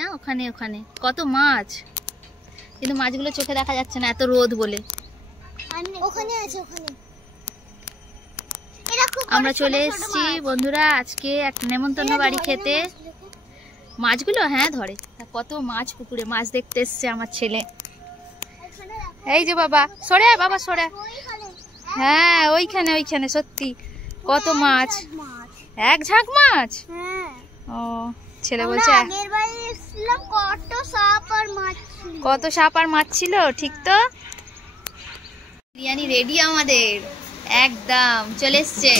না ওখানে ওখানে কত মাছ, কিন্তু মাছগুলো চোখে দেখা যাচ্ছে না, এত রোদ বলে। ওখানে আছে, ওখানে আমরা চলে এসেছি বন্ধুরা আজকে একটা নেমন্তন্ন বাড়ি খেতে। মাছগুলো হ্যাঁ ধরে, কত মাছ পুকুরে, মাছ দেখতে এসছে আমার ছেলে। এই যে বাবা সরে, বাবা সরে, হ্যাঁ ওইখানে ওইখানে সত্যি কত মাছ, এক ঝাঁক মাছ। ও ছেলে বলছে কত সাপ আর মাছ ছিল, ঠিক তো। বিরিয়ানি রেডি আমাদের, একদম চলে এসছে।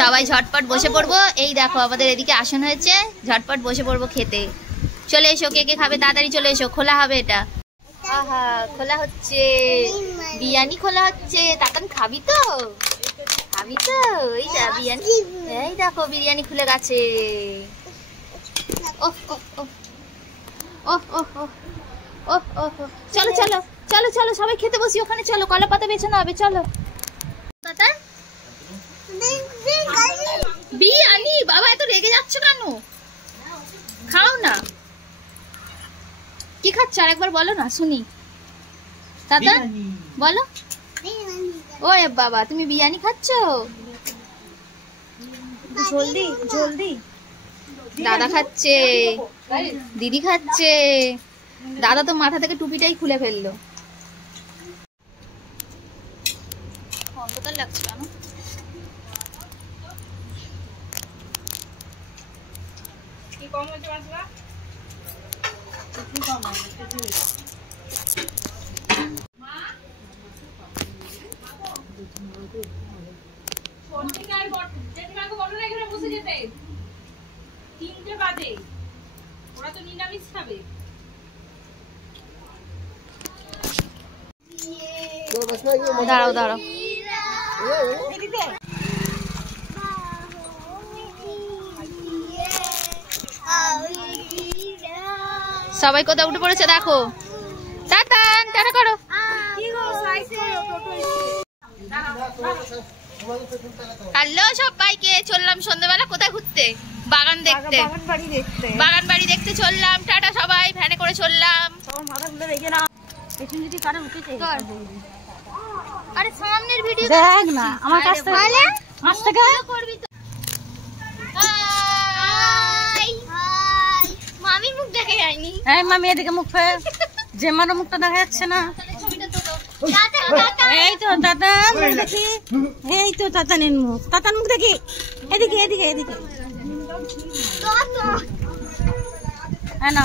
সবাই ঝটপট বসে পড়বো। এই দেখো আমাদের এদিকে আসন হয়েছে, ঝটপট বসে পড়বো খেতে। চলে এসো, কে কে খাবে তাড়াতাড়ি চলে এসো, খোলা হবে এটা। আহা খোলা হচ্ছে, বিরিয়ানি খোলা হচ্ছে। তাতান খাবি তো, খাবি তো? এই যা বিরিয়ানি, এই দেখো বিরিয়ানি খুলে গেছে। ওহ ওহ ওহ ওহ ওহ ওহ ওহ ওহ, চলো চলো চলো চলো সবাই খেতে বসি ওখানে, চলো কলা পাতা বেছানো হবে, চলো। বিরিয়ানি বাবা এত রেগে যাচ্ছ কেন? খাও না, কি খাচ্ছ আরেকবার বলো না শুনি। দাদা বলো। ও বাবা তুমি বিরিয়ানি খাচ্ছ, জলদি জলদি। দাদা খাচ্ছে, দিদি খাচ্ছে। দাদা তো মাথা থেকে টুপিটাই খুলে ফেললো। অন্ধকার লাগছে কেন? কি কম হয়েছে মশলা? একটু কম আছে, একটু মা সত্যি কাই বট জেঠিমাকে বলো না এখানে বসে যেতে, 3টে বাজে, ওরা তো নিরামিষ খাবে। দাঁড়াও দাঁড়াও, সবাই কোথাও উঠে পড়েছে দেখো। টাটান টাটা করো। হ্যালো সবাইকে, চললাম সন্ধ্যাবেলা কোথায় ঘুরতে? বাগান দেখতে, বাগান বাড়ি দেখতে চললাম। টাটা সবাই, ভ্যানে করে চললাম। আরে সামনের ভিডিও দেখ না, আমার কাছ থেকে মাছ থেকে করবি তো। হাই হাই, মামির মুখ দেখে যায়নি। এই মামি এদিকে মুখ ফের, যে মারো মুখটা দেখা যাচ্ছে না। এই তো দাদা দেখি, এই তো তাতানের মুখ, তাতান মুখ দেখি, এদিকে এদিকে এদিকে। হ্যাঁ না